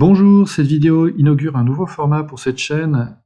Bonjour, cette vidéo inaugure un nouveau format pour cette chaîne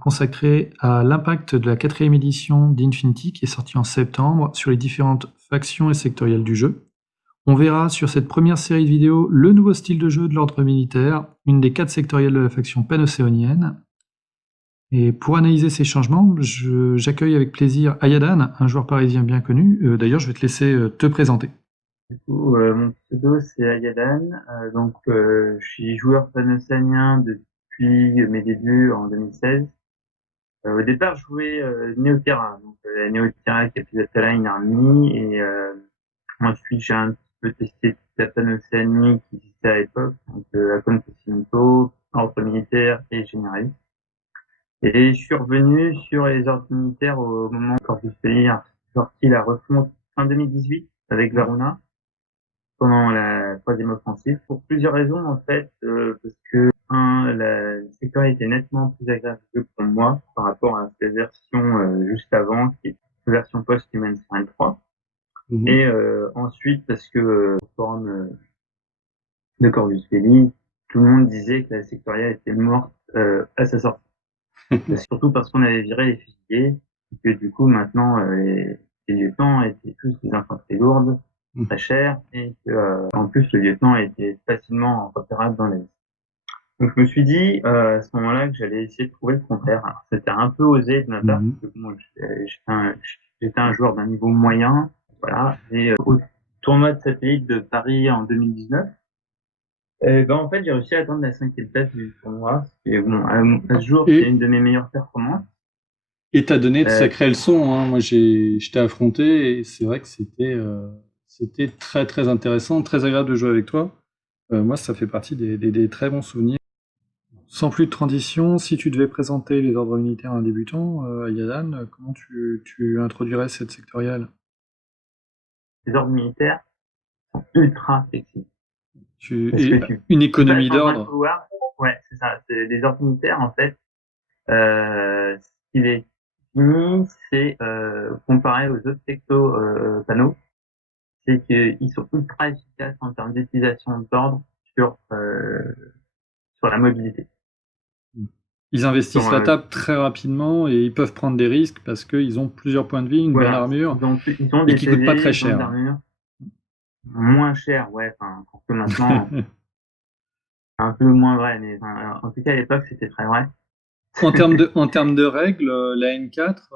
consacré à l'impact de la 4e édition d'Infinity qui est sortie en septembre sur les différentes factions et sectorielles du jeu. On verra sur cette première série de vidéos le nouveau style de jeu de l'ordre militaire, une des 4 sectorielles de la faction panocéanienne. Et pour analyser ces changements, j'accueille avec plaisir Ayadan, un joueur parisien bien connu. D'ailleurs, je vais te laisser te présenter. Du coup, mon pseudo c'est Ayadan, je suis joueur panocéanien depuis mes débuts en 2016. Au départ, je jouais Neoterra, la Neoterra Capital Line Army, et ensuite j'ai un petit peu testé toute la Panocéanie qui existait à l'époque, Acon Continental, ordre militaire et généraliste. Et je suis revenu sur les ordres militaires au moment où Corpus Belli a sorti la refonte fin 2018 avec Varuna pendant la troisième offensive pour plusieurs raisons en fait, parce que la sécurité était nettement plus agréable pour moi par rapport à la version juste avant, qui est la version post-Human Design 3. Et ensuite parce que au forum de Corvus Belli, tout le monde disait que la Sectoria était morte à sa sortie. Surtout parce qu'on avait viré les fusiliers, et que du coup maintenant les lieutenants étaient tous des infanteries lourdes, très chères, et que en plus le lieutenant était facilement repérable dans la liste. Donc je me suis dit à ce moment-là que j'allais essayer de trouver le contraire. Alors, c'était un peu osé de ma part, parce que bon, j'étais un joueur d'un niveau moyen, voilà. Et au tournoi de satellite de Paris en 2019, en fait j'ai réussi à atteindre la 5e place du tournoi, ce qui est bon, à ce jour c'est une de mes meilleures performances. Et t'as donné de sacrées leçons, hein. Moi, je t'ai affronté et c'est vrai que c'était très très intéressant, très agréable de jouer avec toi. Moi, ça fait partie des très bons souvenirs. Sans plus de transition, si tu devais présenter les ordres militaires à un débutant, Yadan, comment tu introduirais cette sectorielle? Les ordres militaires sont ultra flexibles. Et une économie d'ordre. Ouais, c'est ça. Les ordres militaires, en fait, ce qu'il est fini, c'est comparé aux autres sectos panneaux, c'est qu'ils sont ultra efficaces en termes d'utilisation d'ordre sur la mobilité. Ils investissent la table très rapidement et ils peuvent prendre des risques parce qu'ils ont plusieurs points de vie, une bonne armure, ils ont et des qui coûtent pas très PV, ils ont de cher. l'armure moins cher, ouais, parce que maintenant, un peu moins vrai, mais en tout cas à l'époque c'était très vrai. En termes de règles, la N4,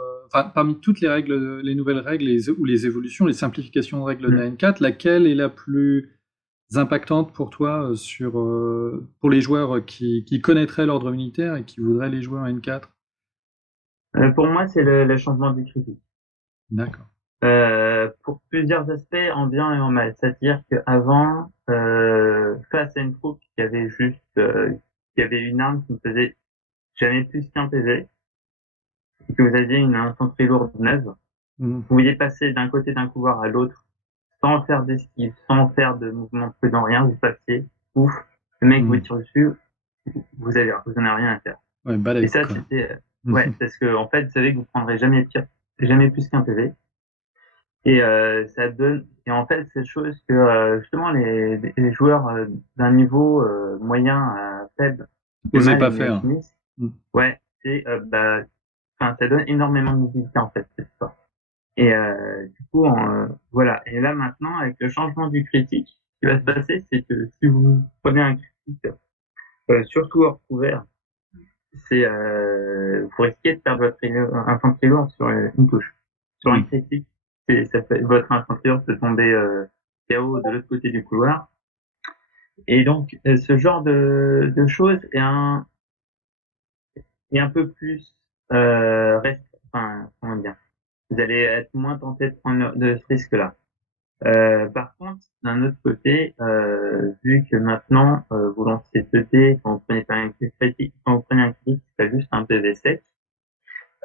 parmi toutes les règles, les nouvelles règles ou les évolutions, les simplifications de règles de la N4, laquelle est la plus impactante pour toi pour les joueurs qui connaîtraient l'ordre militaire et qui voudraient les jouer en N4? Pour moi, c'est le changement du critique. D'accord. Pour plusieurs aspects, en bien et en mal. C'est-à-dire qu'avant, face à une troupe qui avait qui avait une arme qui ne faisait jamais plus qu'un PV, et que vous aviez une infanterie lourde neuve, vous pouviez passer d'un côté d'un couloir à l'autre sans faire d'esquive, sans faire de mouvement prudent, rien, vous passiez, ouf, le mec vous tire dessus, vous en avez rien à faire. Ouais, balèze, et ça, quoi. c'était, ouais, parce que, en fait, vous savez que vous prendrez jamais plus qu'un PV. Et ça donne, et en fait, c'est chose que justement les joueurs d'un niveau moyen à faible Osez mal pas faire. imaginiste, ouais, ça donne énormément de mobilité en fait cette histoire. Et du coup, voilà. Et là maintenant, avec le changement du critique, ce qui va se passer, c'est que si vous prenez un critique, surtout hors couvert, vous risquez de perdre votre infanterie lourde sur une touche. Sur un critique, votre infanterie lourde peut tomber KO de l'autre côté du couloir. Et donc, ce genre de choses est un peu plus comment dire, vous allez être moins tenté de prendre de ce risque-là. Par contre, d'un autre côté, vu que maintenant vous lancez 2D, quand vous prenez pas un critique, quand vous prenez un critique, c'est juste un PV sec.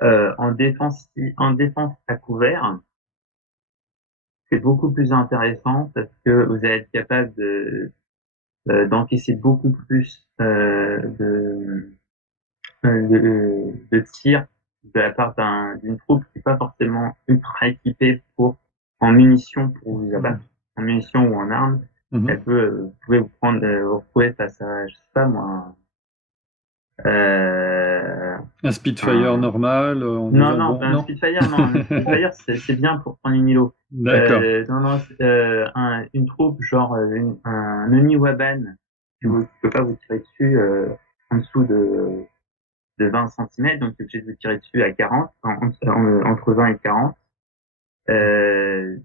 En défense à couvert, c'est beaucoup plus intéressant parce que vous allez être capable d'encaisser beaucoup plus de tirs de la part d'une troupe qui n'est pas forcément ultra équipée en munitions pour vous abattre, en munitions ou en armes. Mhm. Vous pouvez vous retrouver face à, je sais pas moi, euh, Un Spitfire un, normal en non, disant non, bon, pas un non. Spitfire, non, un Spitfire, c'est bien pour prendre une îlot. D'accord. Non, non, une troupe, genre un Oni Waban, Mm. qui peut pas vous tirer dessus en dessous de 20 centimètres, donc obligé de vous tirer dessus à 40, entre 20 et 40. Euh,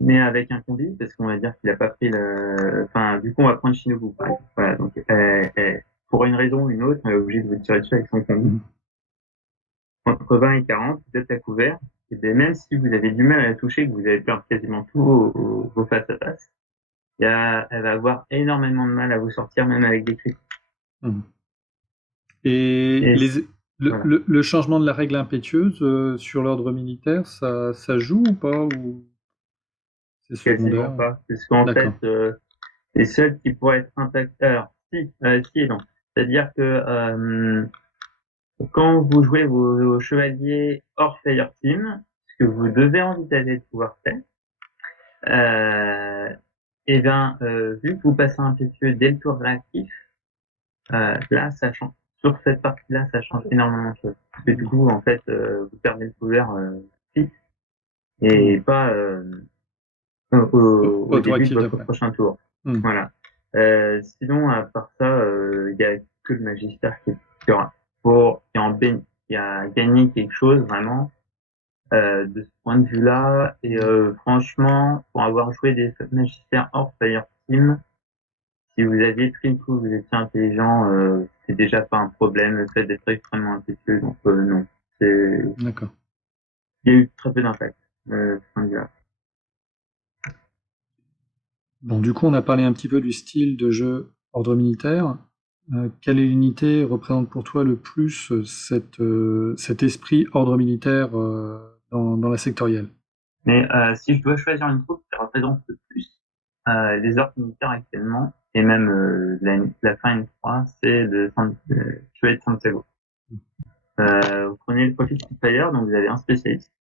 mais avec un combi, parce qu'on va dire qu'il a pas pris le... Enfin, du coup, on va prendre Shinobu, par exemple. Voilà, donc, pour une raison ou une autre, on est obligé de vous tirer dessus avec son combi. Mm. Entre 20 et 40, vous êtes à couvert. Et bien, même si vous avez du mal à la toucher, que vous avez perdu quasiment tous vos face à face, elle va avoir énormément de mal à vous sortir, même avec des critiques. Mm. Et Et voilà. le changement de la règle impétueuse sur l'ordre militaire, ça joue ou pas, ou c'est Quasiment secondaire? pas. Parce qu'en D'accord. fait, les seuls qui pourraient être impactés, alors, si et non. C'est-à-dire que quand vous jouez vos chevaliers hors Fire Team, ce que vous devez envisager de pouvoir faire, et bien, vu que vous passez un impétueux dès le tour réactif, là, ça change. Sur cette partie-là, ça change énormément de choses. Parce que du coup, en fait, vous perdez le couvert fixe Mm. et pas Pas au début de autoréactif votre d'après. prochain tour. Mm. Voilà. Sinon, à part ça, il y a que le Magister qui a gagné quelque chose vraiment de ce point de vue-là. Et franchement, pour avoir joué des Magister hors Fire Team, si vous aviez pris le coup, vous étiez intelligent, c'est déjà pas un problème le fait d'être extrêmement impétueux. Donc non, c'est D'accord. il y a eu très peu d'impact de ce point de vue-là. Bon, du coup, on a parlé un petit peu du style de jeu ordre militaire. Quelle unité représente pour toi le plus cet esprit ordre militaire dans la sectorielle? Mais si je dois choisir une troupe qui représente le plus les ordres militaires actuellement, et même la fin N3, c'est le Chevalier de Santiago. Vous prenez le profil Spitfire, donc vous avez un spécialiste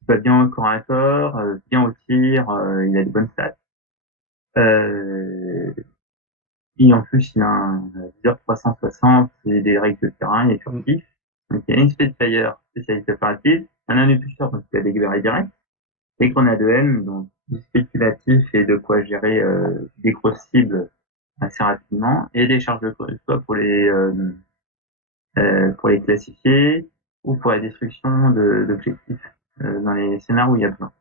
qui va bien au corps à corps, bien au tir, il a de bonnes stats. Euh, et en plus, il a un viseur 360 et des règles de terrain, il est Mm. furtif. Donc il y a une Spitfire spécialiste opérative, un impulseur, donc il a des gabarits directs, des grenades EM, donc du spéculatif et de quoi gérer des grosses cibles assez rapidement, et des charges de code, soit pour les classifier ou pour la destruction d'objectifs dans les scénarios où il y a besoin.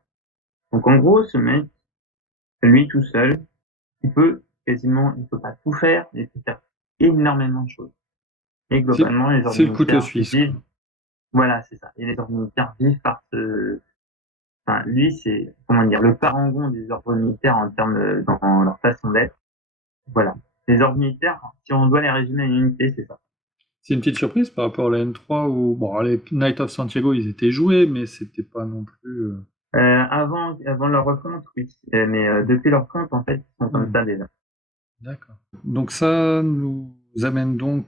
Donc en gros, ce mec, lui tout seul, il peut pas tout faire, mais il peut faire énormément de choses. Et globalement, les ordres C'est le couteau militaires suisse, quoi. vivent, voilà, c'est ça. Et les ordres militaires vivent par enfin, lui, c'est, comment dire, le parangon des ordres militaires en termes dans leur façon d'être. Voilà. Les ordres militaires, si on doit les résumer à une unité, c'est ça. C'est une petite surprise par rapport à la N3 où, bon, les Knights of Santiago, ils étaient joués, mais c'était pas non plus. Avant leur refonte, oui. Mais depuis leur compte, en fait, ils sont comme Hmm. ça déjà. D'accord. Donc ça nous amène donc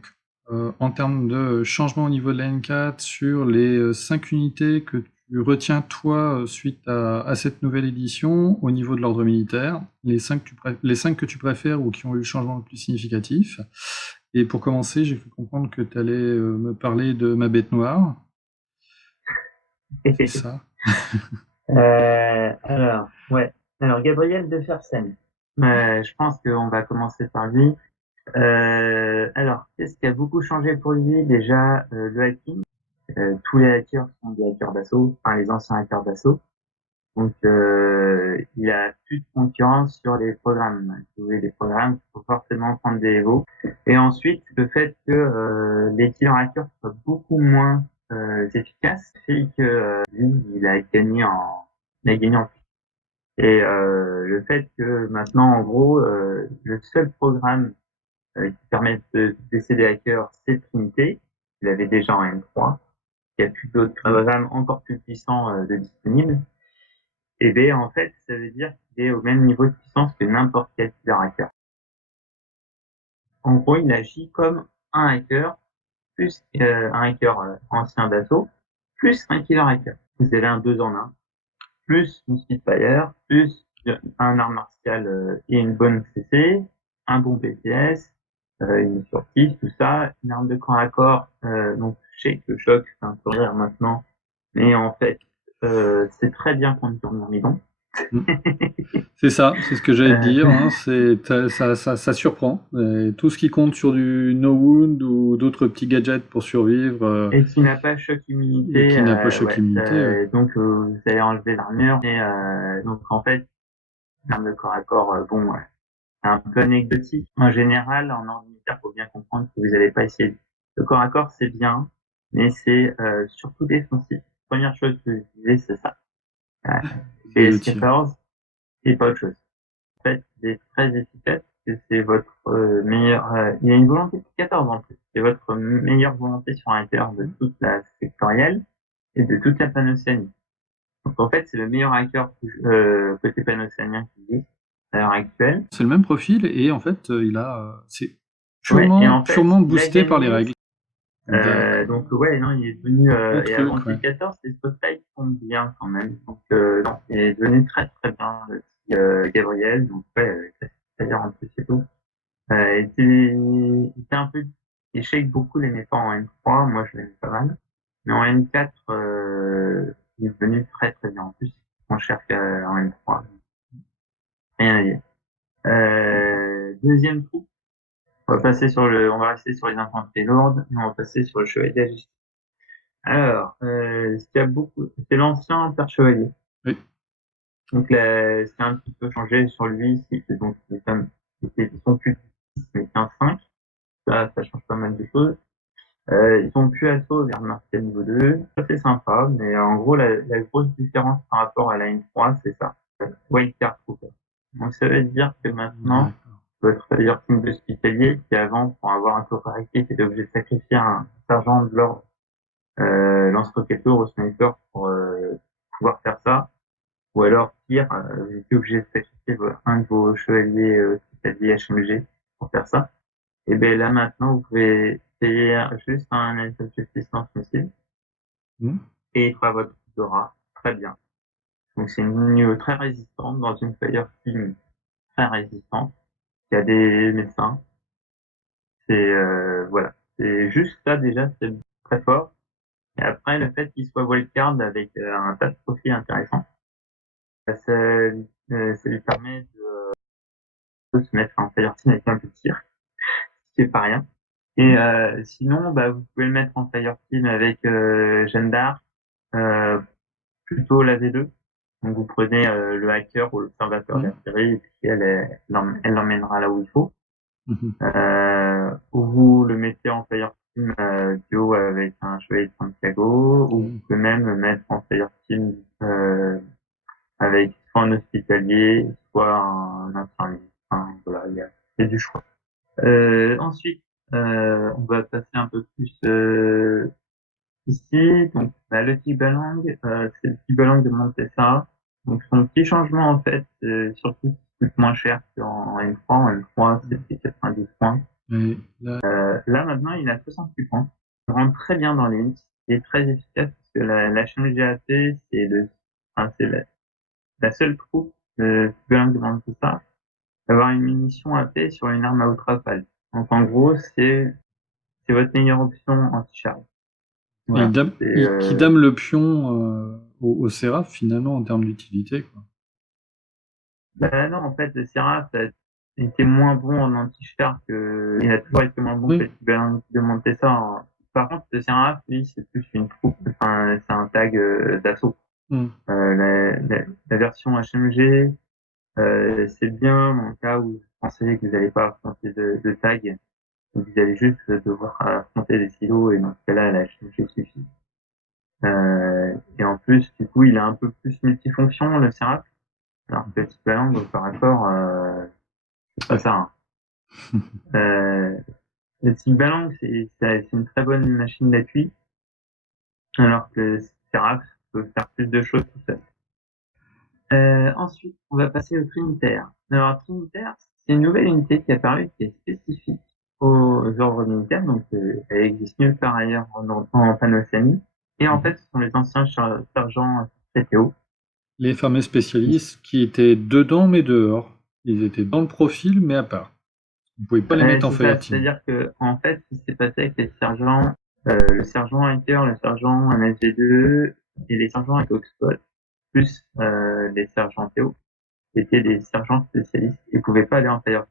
en termes de changement au niveau de la N4 sur les 5 unités que tu retiens toi suite à cette nouvelle édition au niveau de l'ordre militaire, les 5 que tu préfères ou qui ont eu le changement le plus significatif. Et pour commencer, j'ai cru comprendre que tu allais me parler de ma bête noire. C'est ça? Ouais. Alors, Gabriel de Fersen. Je pense qu'on va commencer par lui. Alors, qu'est-ce qui a beaucoup changé pour lui? Déjà, le hacking. Tous les hackers sont des hackers d'assaut, enfin les anciens hackers d'assaut. Donc, il y a plus de concurrence sur les programmes. Si vous voulez des programmes, il faut forcément prendre des héros. Et ensuite, le fait que les killer hackers soient beaucoup moins efficaces fait que lui, il a gagné en puissance. Et le fait que maintenant, en gros, le seul programme qui permet de baisser des hackers, c'est Trinité. Il avait déjà en M3. Il n'y a plus d'autres programmes encore plus puissants de disponibles. Et bien, en fait, ça veut dire qu'il est au même niveau de puissance que n'importe quel killer hacker. En gros, il agit comme un hacker, plus un hacker ancien d'assaut, plus un killer hacker. Vous avez un 2 en 1, plus une Spitfire, plus un art martial et une bonne CC, un bon PPS, une sortie, tout ça, une arme de corps à corps. Donc je sais que le choc, c'est un peu rire maintenant, mais en fait, c'est très bien contre du myrmidon. C'est ça, c'est ce que j'allais te dire, hein, ça surprend. Et tout ce qui compte sur du no wound ou d'autres petits gadgets pour survivre Et qui n'a pas choc et immunité, qui n'a pas choc ouais. immunité. Donc vous allez enlever l'armure et donc en fait, l'arme de corps à corps, bon, c'est un peu anecdotique. En général, en ordre militaire, faut bien comprendre que vous n'allez pas essayer. Le corps à corps, c'est bien, mais c'est surtout défensif. Première chose que vous utilisez, c'est ça. Et le PS tir. 14 et pas autre chose. En fait, c'est très efficace, parce que c'est votre meilleur. Il y a une volonté de 14 en plus. C'est votre meilleure volonté sur l'intérieur de toute la sectorielle et de toute la panocéanie. Donc en fait, c'est le meilleur hacker côté panocéanien qui existe à l'heure actuelle. C'est le même profil et en fait, c'est Ouais, et purement, en fait, purement il a boosté par les gagné. règles. D'accord. Donc ouais, non, il est devenu Un et avant truc, ouais. T14, les spotlights tombent bien quand même. Donc non, il est devenu très très bien le petit Gabriel. Donc ouais, c'est-à-dire un peu c'est tout. Il était un peu, il shake beaucoup les méta en N3. Moi, je l'aime pas mal. Mais en N4, il est devenu très très bien. En plus, il est moins cher qu'en N3. Rien à dire. Deuxième trou. On va rester sur les infanteries lourdes et on va passer sur le chevalier d'Agis. Alors, ce qu'il y a beaucoup, c'est l'ancien père chevalier. Oui. Donc, ce qui a un petit peu changé sur lui, c'est que donc, ils sont plus 10, mais 15-5. Ça change pas mal de choses. Ils sont plus assaut vers martial niveau 2. Ça, c'est sympa, mais en gros, la grosse différence par rapport à la N3, c'est ça. Wildcard Trooper. Donc, ça veut dire que maintenant, D'accord. votre meilleur team d'hospitalier, qui avant, pour avoir un tour par équipe, était obligé de sacrifier un sergent de l'ordre, lance-roquetteur ou sniper pour pouvoir faire ça. Ou alors, pire, vous étiez obligé de sacrifier un de vos chevaliers hospitaliers HMG pour faire ça. Et bien là, maintenant, vous pouvez payer juste un assistance missile Hmm. et il fera votre Dora. Très bien. Donc, c'est une ligne très résistante dans une fire team très résistante. Il y a des médecins. C'est, voilà. C'est juste ça, déjà, c'est très fort. Et après, le fait qu'il soit wildcard avec un tas de profils intéressants, ça lui permet de se mettre en fire team avec un peu de tir, ce qui est pas rien. Et sinon, bah, vous pouvez le mettre en fire team avec Jeanne d'Arc, euh, plutôt la V2. Donc vous prenez le hacker ou l'observateur Hmm. d'artillerie et puis elle l'emmènera là où il faut. Mhm. Ou vous le mettez en fire team duo avec un chevalier de Santiago, ou vous Hmm. pouvez même le mettre en fire team avec soit un hospitalier, soit un infirmier. Enfin, voilà, il y a du choix. Ensuite, on va passer un peu plus ici. Donc, bah, le Tibalang, c'est le Tibalang de Montessa. Donc, son petit changement, en fait, surtout, qui coûte moins cher qu'en M3. En M3, c'était 90 points. Et là, Là, maintenant, il a 68 points. Il rentre très bien dans les hits. Il est très efficace parce que la HMGAT, c'est la seule troupe de Tibalang de Montessa d'avoir une munition AP sur une arme à haute rafale. Donc, en gros, c'est votre meilleure option anti-char. Voilà. qui dame le pion au Séraph, finalement, en termes d'utilité, quoi. Bah non, en fait, le Seraph il était moins bon en anti-char il a toujours été moins bon que Oui. le Tibalan qui demandait ça. Par contre, le Seraph, lui, c'est plus une troupe, enfin, c'est un tag d'assaut. Hmm. La version HMG, c'est bien dans le cas où vous pensez que vous n'allez pas affronter de tag, vous allez juste devoir affronter des silos et dans ce cas-là, la HMG suffit. Et en plus, du coup, il a un peu plus multifonction, le Seraph. Alors que le Tibalang, par rapport, c'est pas Ouais. ça, hein. Le Timbaland, c'est une très bonne machine d'appui, alors que Seraph peut faire plus de choses tout seul. Ensuite, on va passer au Trinitaire. Alors, Trinitaire, c'est une nouvelle unité qui est apparue, qui est spécifique aux ordres militaires, donc elle existe nulle part ailleurs en Panocéanie. Et en fait, ce sont les anciens sergents CTO. Les fameux spécialistes qui étaient dedans mais dehors. Ils étaient dans le profil mais à part. Vous pouvez pas les mettre en C'est ça, fireteam. c'est-à-dire que en fait, ce qui s'est passé avec les sergents, le sergent hacker, le sergent MSV2 et les sergents avec Oxford, plus les sergents Théo, étaient des sergents spécialistes. Ils pouvaient pas aller en fire.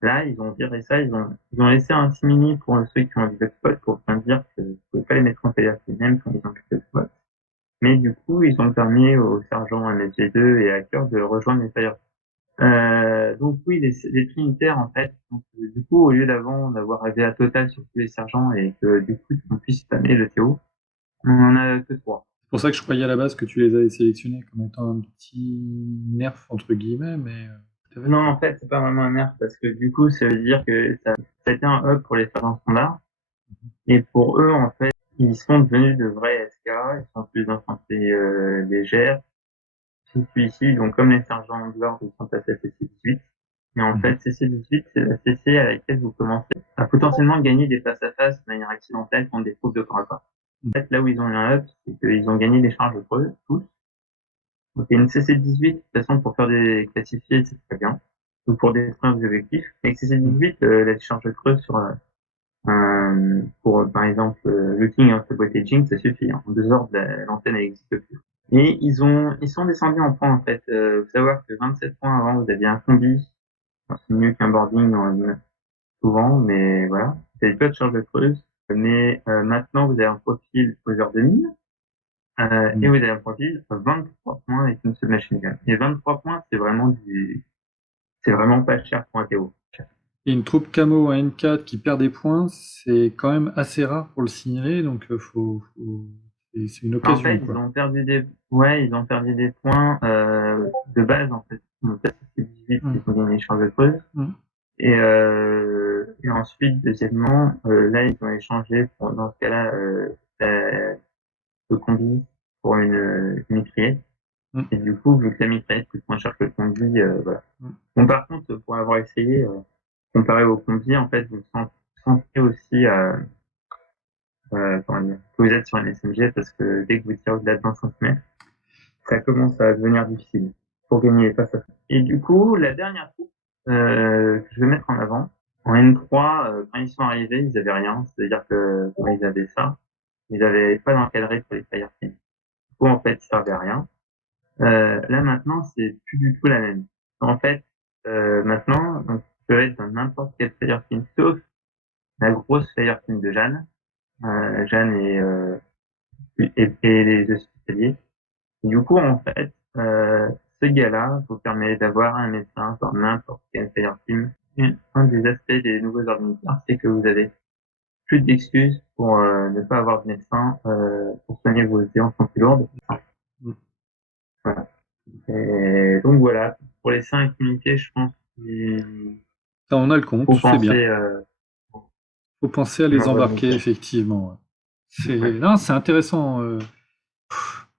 Là, ils ont viré ça, ils ont laissé un simili pour ceux qui ont du Oxford pour bien dire que vous pouvez pas les mettre en fire, même quand ils ont du Oxford. Mais du coup, ils ont permis aux sergents MSG2 et hackers de rejoindre les fire. Donc oui, les Trinitaires, en fait, donc, du coup, au lieu d'avant d'avoir AVA total sur tous les sergents et que du coup, on puisse spammer le Théo, on en a que 3. C'est pour ça que je croyais à la base que tu les avais sélectionnés comme étant un petit nerf entre guillemets, mais t'avais Non, raison. en fait, c'est pas vraiment un nerf parce que du coup, ça veut dire que ça a été un hub pour les sergents standards. Et pour eux, en fait, ils sont devenus de vrais SK, ils sont plus d'infanterie légère. Ici, donc comme les sergents Gloire, ils sont passés à CC18. Et en fait, CC18, c'est la CC à laquelle vous commencez à potentiellement gagner des face-à-face de manière accidentelle contre des troupes de corps à corps. En fait, là où ils ont eu un up, c'est qu'ils ont gagné des charges creuses, tous. Donc, il y a une CC18, de toute façon, pour faire des classifiés, c'est très bien. Ou pour détruire des objectifs. Avec CC18, la charge creuse sur pour, par exemple, looting and sabotaging, ça suffit. Hein. En 2 heures, l'antenne n'existe plus. Et ils sont descendus en points, en fait. Faut savoir que 27 points avant, vous aviez un combi. Enfin, c'est mieux qu'un boarding, souvent, mais voilà. Vous avez pas de charge de creuse. Mais maintenant, vous avez un profil poseur de mine. Et vous avez un profil 23 points avec une seule machine gun. Et 23 points, c'est vraiment pas cher pour un Théo. Et une troupe camo à N4 qui perd des points, c'est quand même assez rare pour le signaler, donc c'est une En occasion, fait, quoi. ils ont perdu des points de base en fait. Donc ça, c'est 18 Mm. qui ont gagné l'échange de creuse. Mm. Et ensuite, deuxièmement, là, ils ont échangé dans ce cas-là le combi pour une mitraillette. Mm. Et du coup, vu que la mitraillette coûte moins cher que le combi, voilà. Mm. Bon, par contre, pour avoir essayé, comparé au combi, en fait, vous sentez aussi comment dire, que vous êtes sur un SMG parce que dès que vous tirez au-delà de 20 cm, ça commence à devenir difficile pour gagner face à face. Et du coup, la dernière troupe que je vais mettre en avant, en N3, quand ils sont arrivés, ils avaient rien. C'est-à-dire que quand ils avaient ça, ils avaient pas d'encadré pour les fireteams. Du coup, en fait, ils servaient à rien. Là, maintenant, c'est plus du tout la même. En fait, maintenant, donc, ils peuvent être dans n'importe quel fireteam, sauf la grosse fireteam de Jeanne. Jeanne et les hospitaliers. Et du coup, en fait, ce gars-là vous permet d'avoir un médecin dans n'importe quel fire team. Un des aspects des nouveaux ordinateurs, c'est que vous avez plus d'excuses pour ne pas avoir de médecin pour soigner vos séances anti-lourdes. Mm. Voilà. Et donc voilà, pour les 5 unités, je pense qu'il Ça, on a le compte, faut c'est bien. penser Faut penser à les embarquer, effectivement. Ouais. Ouais. Non, c'est intéressant.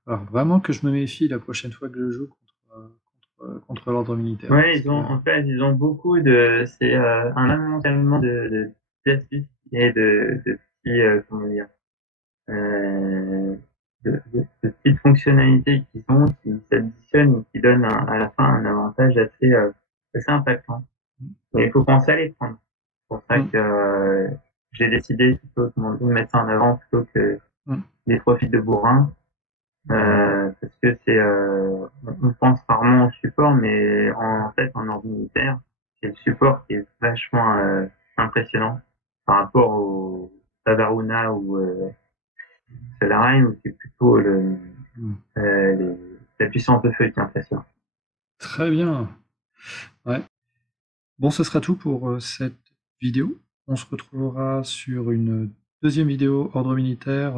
Alors vraiment que je me méfie la prochaine fois que je joue contre l'ordre militaire. Ouais, Parce ils ont, que... en fait, ils ont beaucoup de, c'est un amoncellement de d'astuces et de petits, comment dire, euh, de petites fonctionnalités qu'ils ont, qui s'additionnent et qui donnent à la fin un avantage assez impactant. Mais il faut penser à les prendre. C'est pour ça Mm. que j'ai décidé plutôt de mettre ça en avant plutôt que Mm. des profils de bourrin. Parce que on pense rarement au support, mais en fait, en ordre militaire, c'est le support qui est vachement impressionnant par rapport au Tabaruna ou Solarine, où c'est plutôt Mm. la puissance de feu qui est impressionnante. Très bien. Ouais. Bon, ce sera tout pour cette vidéo. On se retrouvera sur une deuxième vidéo ordre militaire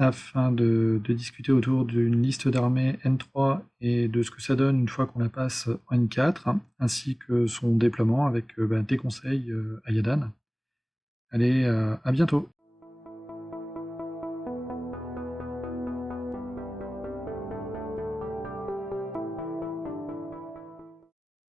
afin de discuter autour d'une liste d'armées N3 et de ce que ça donne une fois qu'on la passe en N4, hein, ainsi que son déploiement avec des conseils à Yadan. Allez, à bientôt.